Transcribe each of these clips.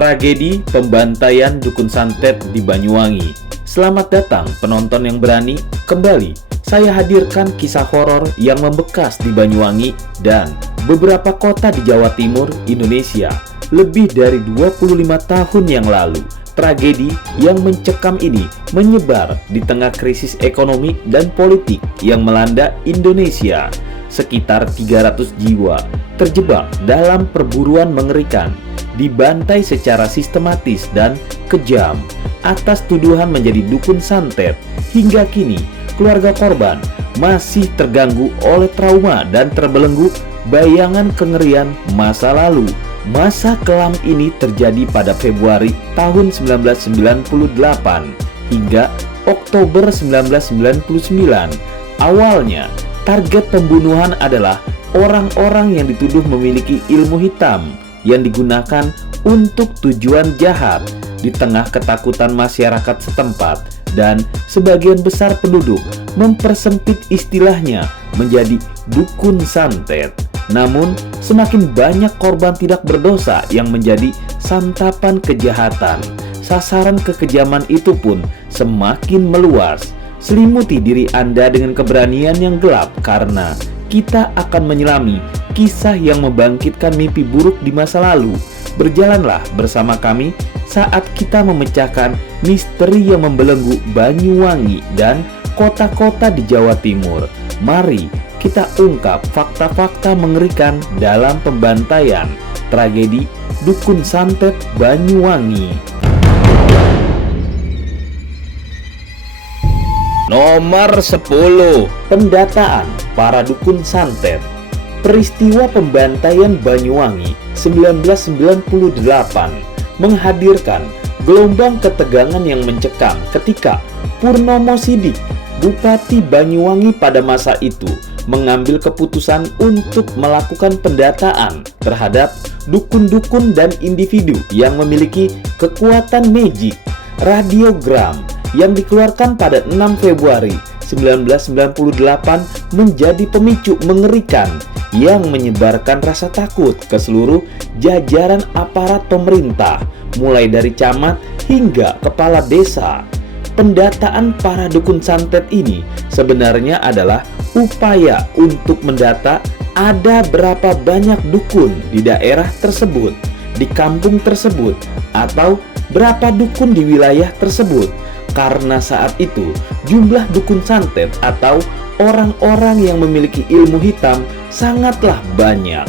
Tragedi pembantaian dukun santet di Banyuwangi. Selamat datang penonton yang berani. Kembali saya hadirkan kisah horor yang membekas di Banyuwangi dan beberapa kota di Jawa Timur, Indonesia. Lebih dari 25 tahun yang lalu, tragedi yang mencekam ini menyebar di tengah krisis ekonomi dan politik yang melanda Indonesia. Sekitar 300 jiwa terjebak dalam perburuan mengerikan, dibantai secara sistematis dan kejam atas tuduhan menjadi dukun santet. Hingga kini, keluarga korban masih terganggu oleh trauma dan terbelenggu bayangan kengerian masa lalu. Masa kelam ini terjadi pada Februari tahun 1998 hingga Oktober 1999. Awalnya, target pembunuhan adalah orang-orang yang dituduh memiliki ilmu hitam yang digunakan untuk tujuan jahat. Di tengah ketakutan masyarakat setempat dan sebagian besar penduduk mempersempit istilahnya menjadi dukun santet. Namun, semakin banyak korban tidak berdosa yang menjadi santapan kejahatan. Sasaran kekejaman itu pun semakin meluas. Selimuti diri Anda dengan keberanian yang gelap karena kita akan menyelami kisah yang membangkitkan mimpi buruk di masa lalu. Berjalanlah bersama kami saat kita memecahkan misteri yang membelenggu Banyuwangi dan kota-kota di Jawa Timur. Mari kita ungkap fakta-fakta mengerikan dalam pembantaian tragedi dukun santet Banyuwangi. Nomor 10. Pendataan para dukun santet. Peristiwa pembantaian Banyuwangi 1998 menghadirkan gelombang ketegangan yang mencekam ketika Purnomo Sidik, Bupati Banyuwangi pada masa itu, mengambil keputusan untuk melakukan pendataan terhadap dukun-dukun dan individu yang memiliki kekuatan magic. Radiogram yang dikeluarkan pada 6 Februari 1998 menjadi pemicu mengerikan yang menyebarkan rasa takut ke seluruh jajaran aparat pemerintah, mulai dari camat hingga kepala desa. Pendataan para dukun santet ini sebenarnya adalah upaya untuk mendata ada berapa banyak dukun di daerah tersebut, di kampung tersebut, atau berapa dukun di wilayah tersebut. Karena saat itu jumlah dukun santet atau orang-orang yang memiliki ilmu hitam sangatlah banyak.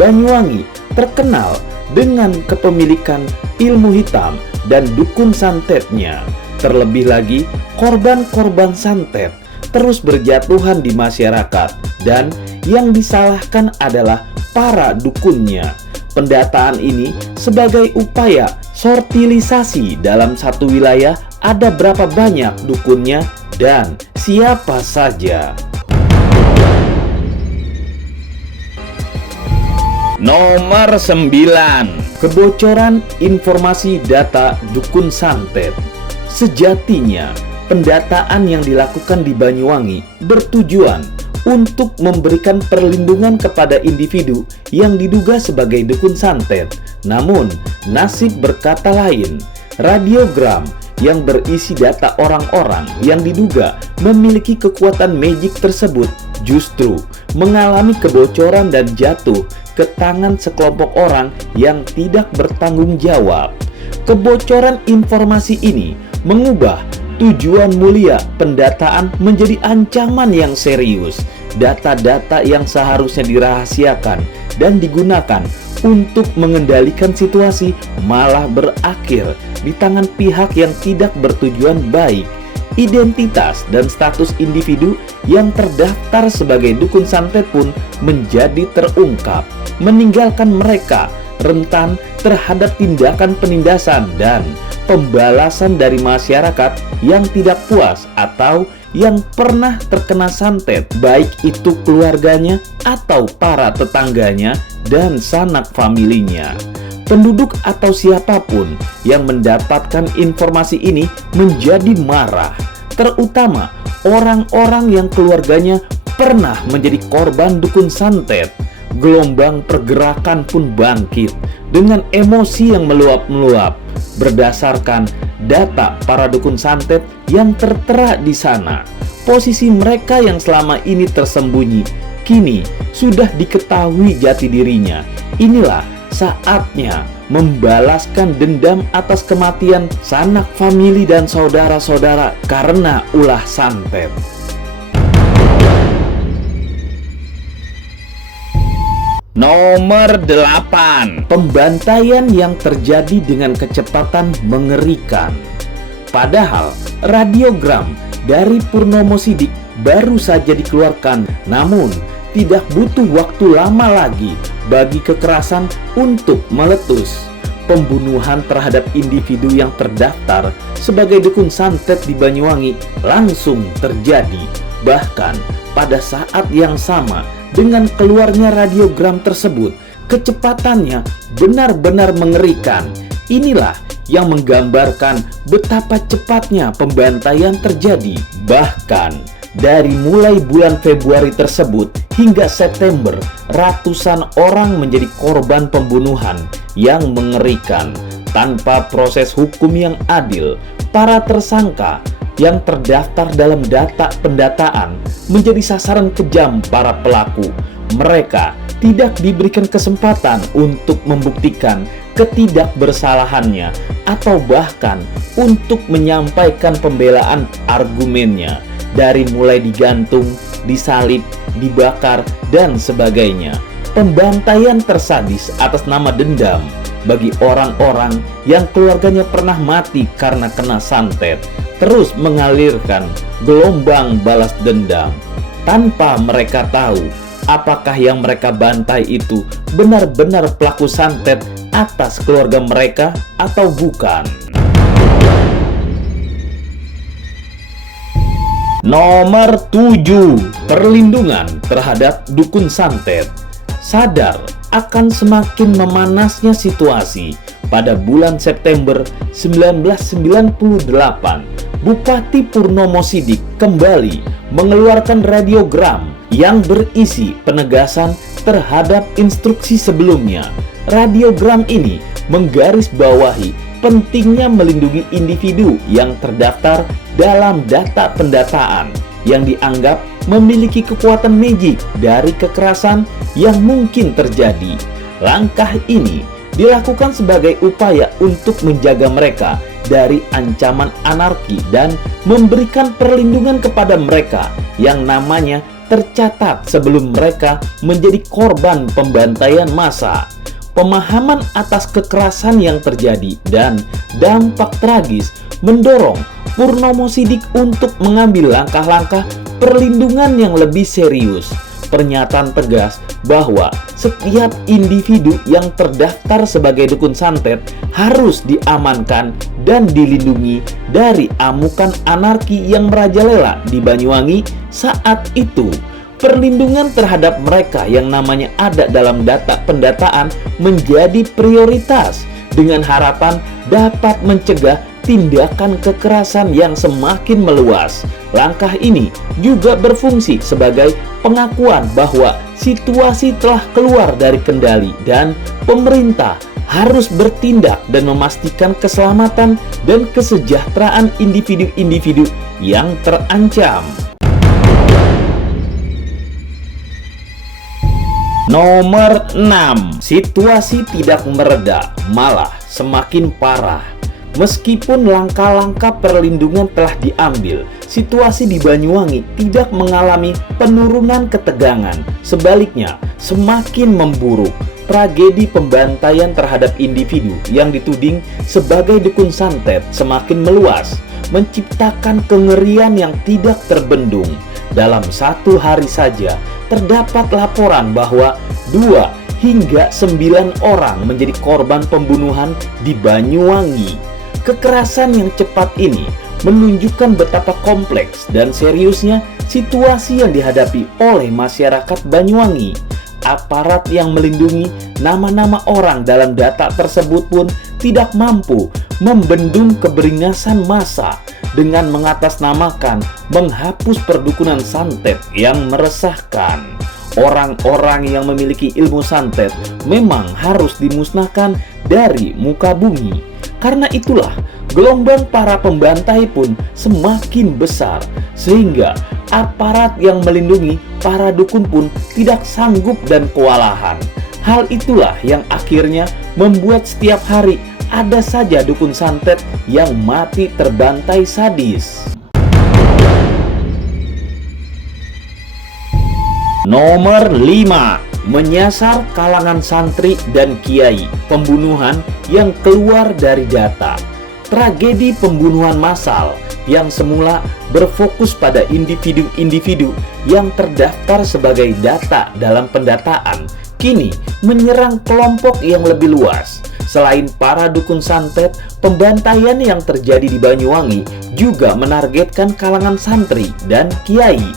Banyuwangi terkenal dengan kepemilikan ilmu hitam dan dukun santetnya. Terlebih lagi, korban-korban santet terus berjatuhan di masyarakat dan yang disalahkan adalah para dukunnya. Pendataan ini sebagai upaya sortilisasi dalam satu wilayah, ada berapa banyak dukunnya dan siapa saja. Nomor 9. Kebocoran informasi data dukun santet. Sejatinya, pendataan yang dilakukan di Banyuwangi bertujuan untuk memberikan perlindungan kepada individu yang diduga sebagai dukun santet. Namun, nasib berkata lain. Radiogram yang berisi data orang-orang yang diduga memiliki kekuatan magic tersebut justru mengalami kebocoran dan jatuh ke tangan sekelompok orang yang tidak bertanggung jawab. Kebocoran informasi ini mengubah tujuan mulia pendataan menjadi ancaman yang serius. Data-data yang seharusnya dirahasiakan dan digunakan untuk mengendalikan situasi malah berakhir di tangan pihak yang tidak bertujuan baik. Identitas dan status individu yang terdaftar sebagai dukun santet pun menjadi terungkap, meninggalkan mereka rentan terhadap tindakan penindasan dan pembalasan dari masyarakat yang tidak puas atau yang pernah terkena santet, baik itu keluarganya atau para tetangganya dan sanak familinya. Penduduk atau siapapun yang mendapatkan informasi ini menjadi marah, terutama orang-orang yang keluarganya pernah menjadi korban dukun santet. Gelombang pergerakan pun bangkit dengan emosi yang meluap-meluap berdasarkan data para dukun santet yang tertera di sana. Posisi mereka yang selama ini tersembunyi kini sudah diketahui jati dirinya. Inilah saatnya membalaskan dendam atas kematian sanak famili dan saudara-saudara karena ulah santet. Nomor 8. Pembantaian yang terjadi dengan kecepatan mengerikan. Padahal radiogram dari Purnomo Sidik baru saja dikeluarkan, namun tidak butuh waktu lama lagi bagi kekerasan untuk meletus. Pembunuhan terhadap individu yang terdaftar sebagai dukun santet di Banyuwangi langsung terjadi. Bahkan pada saat yang sama dengan keluarnya radiogram tersebut, kecepatannya benar-benar mengerikan. Inilah yang menggambarkan betapa cepatnya pembantaian terjadi. Bahkan dari mulai bulan Februari tersebut hingga September, ratusan orang menjadi korban pembunuhan yang mengerikan tanpa proses hukum yang adil. Para tersangka yang terdaftar dalam data pendataan menjadi sasaran kejam para pelaku. Mereka tidak diberikan kesempatan untuk membuktikan ketidakbersalahannya atau bahkan untuk menyampaikan pembelaan argumennya. Dari mulai digantung, disalib, dibakar, dan sebagainya. Pembantaian tersadis atas nama dendam bagi orang-orang yang keluarganya pernah mati karena kena santet terus mengalirkan gelombang balas dendam tanpa mereka tahu apakah yang mereka bantai itu benar-benar pelaku santet atas keluarga mereka atau bukan. Nomor 7. Perlindungan terhadap dukun santet. Sadar akan semakin memanasnya situasi, pada bulan September 1998, Bupati Purnomo Sidik kembali mengeluarkan radiogram yang berisi penegasan terhadap instruksi sebelumnya. Radiogram ini menggarisbawahi pentingnya melindungi individu yang terdaftar dalam data pendataan yang dianggap memiliki kekuatan magik dari kekerasan yang mungkin terjadi. Langkah ini dilakukan sebagai upaya untuk menjaga mereka dari ancaman anarki dan memberikan perlindungan kepada mereka yang namanya tercatat sebelum mereka menjadi korban pembantaian massa. Pemahaman atas kekerasan yang terjadi dan dampak tragis mendorong Purnomo Sidik untuk mengambil langkah-langkah perlindungan yang lebih serius. Pernyataan tegas bahwa setiap individu yang terdaftar sebagai dukun santet harus diamankan dan dilindungi dari amukan anarki yang merajalela di Banyuwangi saat itu. Perlindungan terhadap mereka yang namanya ada dalam data pendataan menjadi prioritas dengan harapan dapat mencegah tindakan kekerasan yang semakin meluas. Langkah ini juga berfungsi sebagai pengakuan bahwa situasi telah keluar dari kendali dan pemerintah harus bertindak dan memastikan keselamatan dan kesejahteraan individu-individu yang terancam. Nomor 6. Situasi tidak mereda, malah semakin parah. Meskipun langkah-langkah perlindungan telah diambil, situasi di Banyuwangi tidak mengalami penurunan ketegangan. Sebaliknya, semakin memburuk. Tragedi pembantaian terhadap individu yang dituding sebagai dukun santet semakin meluas, menciptakan kengerian yang tidak terbendung. Dalam satu hari saja, terdapat laporan bahwa 2 hingga 9 orang menjadi korban pembunuhan di Banyuwangi. Kekerasan yang cepat ini menunjukkan betapa kompleks dan seriusnya situasi yang dihadapi oleh masyarakat Banyuwangi. Aparat yang melindungi nama-nama orang dalam data tersebut pun tidak mampu membendung keberingasan massa dengan mengatasnamakan menghapus perdukunan santet yang meresahkan. Orang-orang yang memiliki ilmu santet memang harus dimusnahkan dari muka bumi. Karena itulah gelombang para pembantai pun semakin besar, sehingga aparat yang melindungi para dukun pun tidak sanggup dan kewalahan. Hal itulah yang akhirnya membuat setiap hari ada saja dukun santet yang mati terbantai sadis. Nomor 5. Menyasar kalangan santri dan kiai. Pembunuhan yang keluar dari data. Tragedi pembunuhan massal yang semula berfokus pada individu-individu yang terdaftar sebagai data dalam pendataan, kini menyerang kelompok yang lebih luas. Selain para dukun santet, pembantaian yang terjadi di Banyuwangi juga menargetkan kalangan santri dan kiai.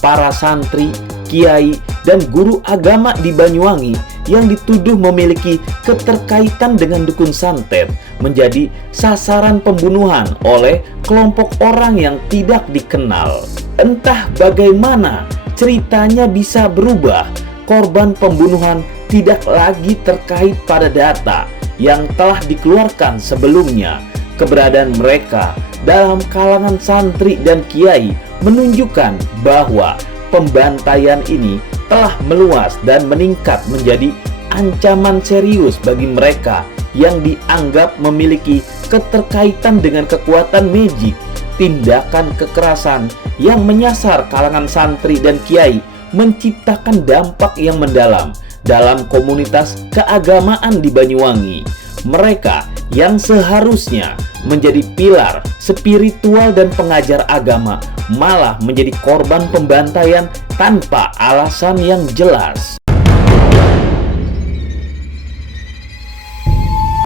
Para santri, kiai, dan guru agama di Banyuwangi yang dituduh memiliki keterkaitan dengan dukun santet menjadi sasaran pembunuhan oleh kelompok orang yang tidak dikenal. Entah bagaimana ceritanya bisa berubah, korban pembunuhan tidak lagi terkait pada data yang telah dikeluarkan sebelumnya. Keberadaan mereka dalam kalangan santri dan kiai menunjukkan bahwa pembantaian ini telah meluas dan meningkat menjadi ancaman serius bagi mereka yang dianggap memiliki keterkaitan dengan kekuatan magic. Tindakan kekerasan yang menyasar kalangan santri dan kiai menciptakan dampak yang mendalam dalam komunitas keagamaan di Banyuwangi. Mereka yang seharusnya menjadi pilar spiritual dan pengajar agama malah menjadi korban pembantaian tanpa alasan yang jelas.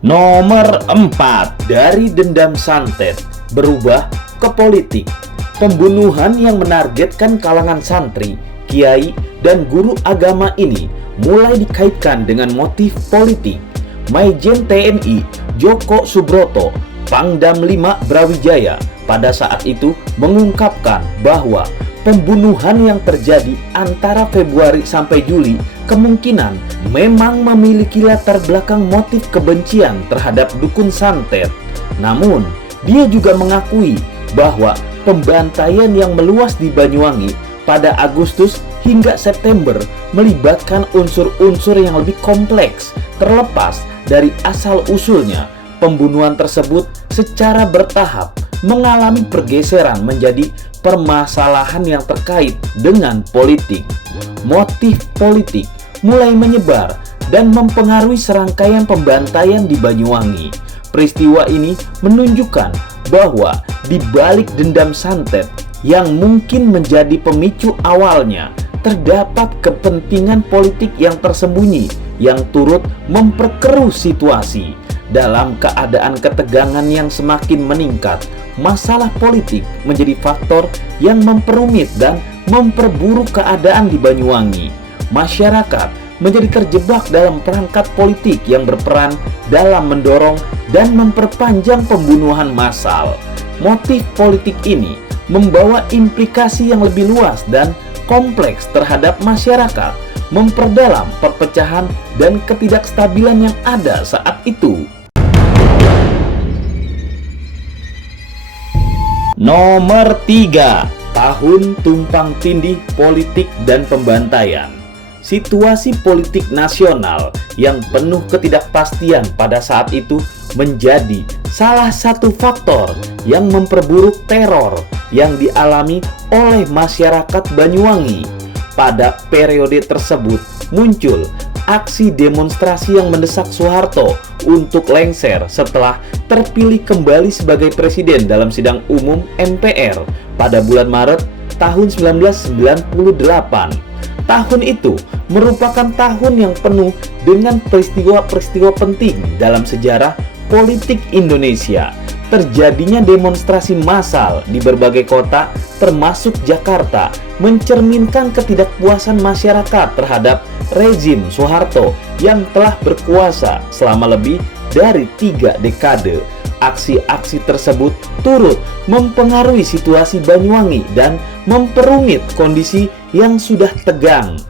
Nomor 4. Dari dendam santet berubah ke politik. Pembunuhan yang menargetkan kalangan santri, kiai, dan guru agama ini mulai dikaitkan dengan motif politik. Maijen TNI Joko Subroto, Pangdam 5 Brawijaya, pada saat itu mengungkapkan bahwa pembunuhan yang terjadi antara Februari sampai Juli kemungkinan memang memiliki latar belakang motif kebencian terhadap dukun santet. Namun, dia juga mengakui bahwa pembantaian yang meluas di Banyuwangi pada Agustus hingga September melibatkan unsur-unsur yang lebih kompleks. Terlepas dari asal-usulnya, pembunuhan tersebut secara bertahap mengalami pergeseran menjadi permasalahan yang terkait dengan politik. Motif politik mulai menyebar dan mempengaruhi serangkaian pembantaian di Banyuwangi. Peristiwa ini menunjukkan bahwa di balik dendam santet yang mungkin menjadi pemicu awalnya, terdapat kepentingan politik yang tersembunyi yang turut memperkeruh situasi. Dalam keadaan ketegangan yang semakin meningkat, masalah politik menjadi faktor yang memperumit dan memperburuk keadaan di Banyuwangi. Masyarakat menjadi terjebak dalam perangkat politik yang berperan dalam mendorong dan memperpanjang pembunuhan massal. Motif politik ini membawa implikasi yang lebih luas dan kompleks terhadap masyarakat, memperdalam perpecahan dan ketidakstabilan yang ada saat itu. Nomor 3. Tahun tumpang tindih politik dan pembantaian. Situasi politik nasional yang penuh ketidakpastian pada saat itu menjadi salah satu faktor yang memperburuk teror yang dialami oleh masyarakat Banyuwangi. Pada periode tersebut muncul aksi demonstrasi yang mendesak Soeharto untuk lengser setelah terpilih kembali sebagai presiden dalam sidang umum MPR pada bulan Maret tahun 1998. Tahun itu merupakan tahun yang penuh dengan peristiwa-peristiwa penting dalam sejarah politik Indonesia. Terjadinya demonstrasi massal di berbagai kota termasuk Jakarta mencerminkan ketidakpuasan masyarakat terhadap rezim Soeharto yang telah berkuasa selama lebih dari 3 dekade. Aksi-aksi tersebut turut mempengaruhi situasi Banyuwangi dan memperumit kondisi yang sudah tegang.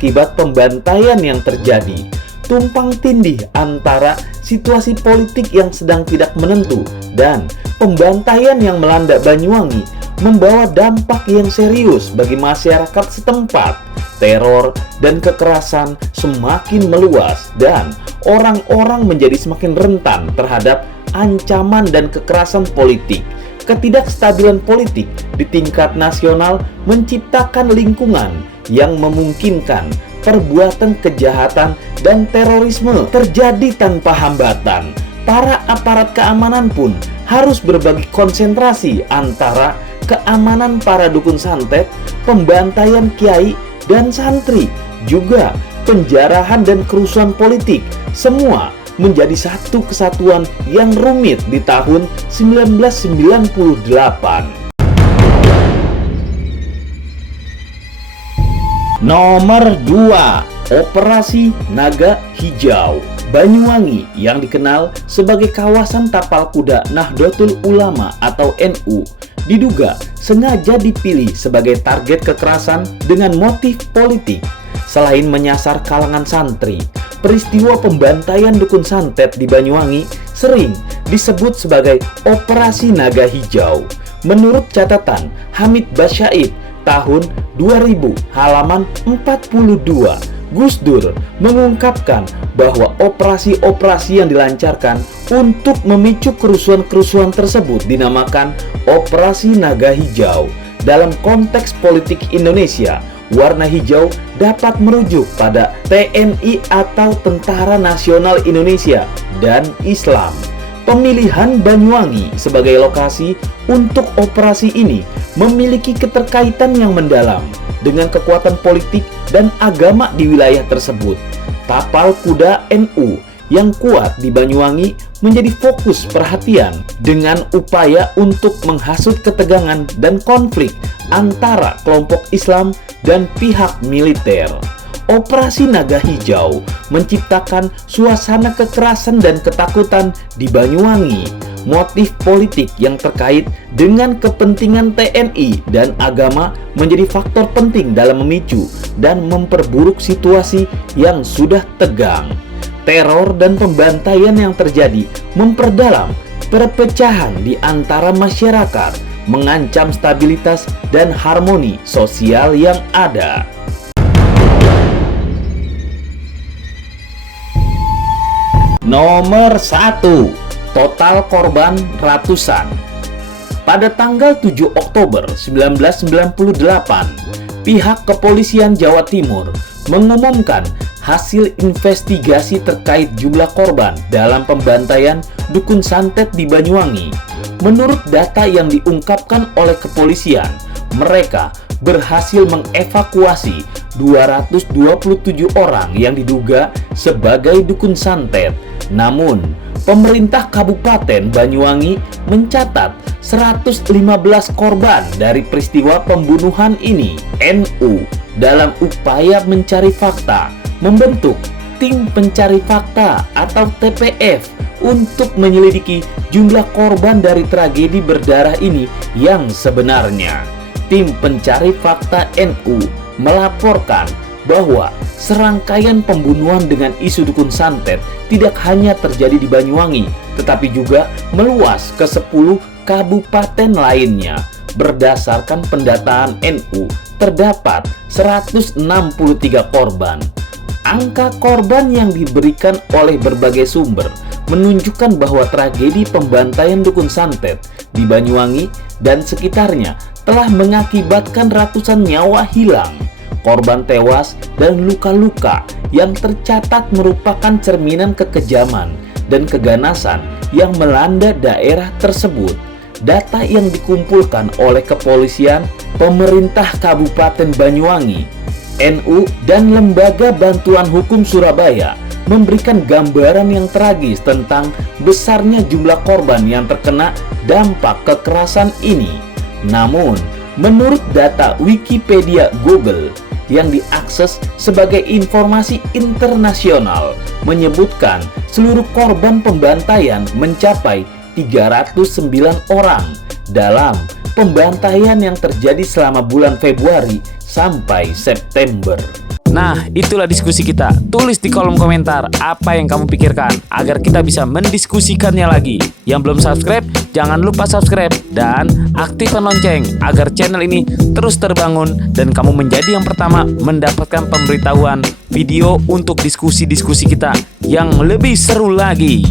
akibat pembantaian yang terjadi. Tumpang tindih antara situasi politik yang sedang tidak menentu dan pembantaian yang melanda Banyuwangi membawa dampak yang serius bagi masyarakat setempat. Teror dan kekerasan semakin meluas dan orang-orang menjadi semakin rentan terhadap ancaman dan kekerasan politik. Ketidakstabilan politik di tingkat nasional menciptakan lingkungan yang memungkinkan perbuatan kejahatan dan terorisme terjadi tanpa hambatan. Para aparat keamanan pun harus berbagi konsentrasi antara keamanan para dukun santet, pembantaian kiai dan santri, juga penjarahan dan kerusuhan politik. Semua menjadi satu kesatuan yang rumit di tahun 1998. Nomor 2, Operasi Naga Hijau. Banyuwangi yang dikenal sebagai kawasan tapal kuda Nahdlatul Ulama atau NU diduga sengaja dipilih sebagai target kekerasan dengan motif politik. Selain menyasar kalangan santri, peristiwa pembantaian dukun santet di Banyuwangi sering disebut sebagai Operasi Naga Hijau. Menurut catatan Hamid Basyaid tahun 2000 halaman 42, Gus Dur mengungkapkan bahwa operasi-operasi yang dilancarkan untuk memicu kerusuhan-kerusuhan tersebut dinamakan Operasi Naga Hijau. Dalam konteks politik Indonesia, warna hijau dapat merujuk pada TNI atau Tentara Nasional Indonesia dan Islam. Pemilihan Banyuwangi sebagai lokasi untuk operasi ini memiliki keterkaitan yang mendalam dengan kekuatan politik dan agama di wilayah tersebut. Tapal kuda NU yang kuat di Banyuwangi menjadi fokus perhatian dengan upaya untuk menghasut ketegangan dan konflik antara kelompok Islam dan pihak militer. Operasi Naga Hijau menciptakan suasana kekerasan dan ketakutan di Banyuwangi. Motif politik yang terkait dengan kepentingan TNI dan agama menjadi faktor penting dalam memicu dan memperburuk situasi yang sudah tegang. Teror dan pembantaian yang terjadi memperdalam perpecahan di antara masyarakat, mengancam stabilitas dan harmoni sosial yang ada. Nomor 1, total korban ratusan. Pada tanggal 7 Oktober 1998, pihak kepolisian Jawa Timur mengumumkan hasil investigasi terkait jumlah korban dalam pembantaian dukun santet di Banyuwangi. Menurut data yang diungkapkan oleh kepolisian, mereka berhasil mengevakuasi 227 orang yang diduga sebagai dukun santet. Namun, pemerintah Kabupaten Banyuwangi mencatat 115 korban dari peristiwa pembunuhan ini. NU dalam upaya mencari fakta membentuk tim pencari fakta atau TPF untuk menyelidiki jumlah korban dari tragedi berdarah ini yang sebenarnya. Tim pencari fakta NU melaporkan bahwa serangkaian pembunuhan dengan isu dukun santet tidak hanya terjadi di Banyuwangi, tetapi juga meluas ke 10 kabupaten lainnya. Berdasarkan pendataan NU, terdapat 163 korban. Angka korban yang diberikan oleh berbagai sumber menunjukkan bahwa tragedi pembantaian dukun santet di Banyuwangi dan sekitarnya telah mengakibatkan ratusan nyawa hilang. Korban tewas dan luka-luka yang tercatat merupakan cerminan kekejaman dan keganasan yang melanda daerah tersebut. Data yang dikumpulkan oleh kepolisian, pemerintah Kabupaten Banyuwangi, NU, dan Lembaga Bantuan Hukum Surabaya memberikan gambaran yang tragis tentang besarnya jumlah korban yang terkena dampak kekerasan ini. Namun, menurut data Wikipedia Google yang diakses sebagai informasi internasional menyebutkan seluruh korban pembantaian mencapai 309 orang dalam pembantaian yang terjadi selama bulan Februari sampai September. Nah, itulah diskusi kita. Tulis di kolom komentar apa yang kamu pikirkan agar kita bisa mendiskusikannya lagi. Yang belum subscribe, jangan lupa subscribe dan aktifkan lonceng agar channel ini terus terbangun dan kamu menjadi yang pertama mendapatkan pemberitahuan video untuk diskusi-diskusi kita yang lebih seru lagi.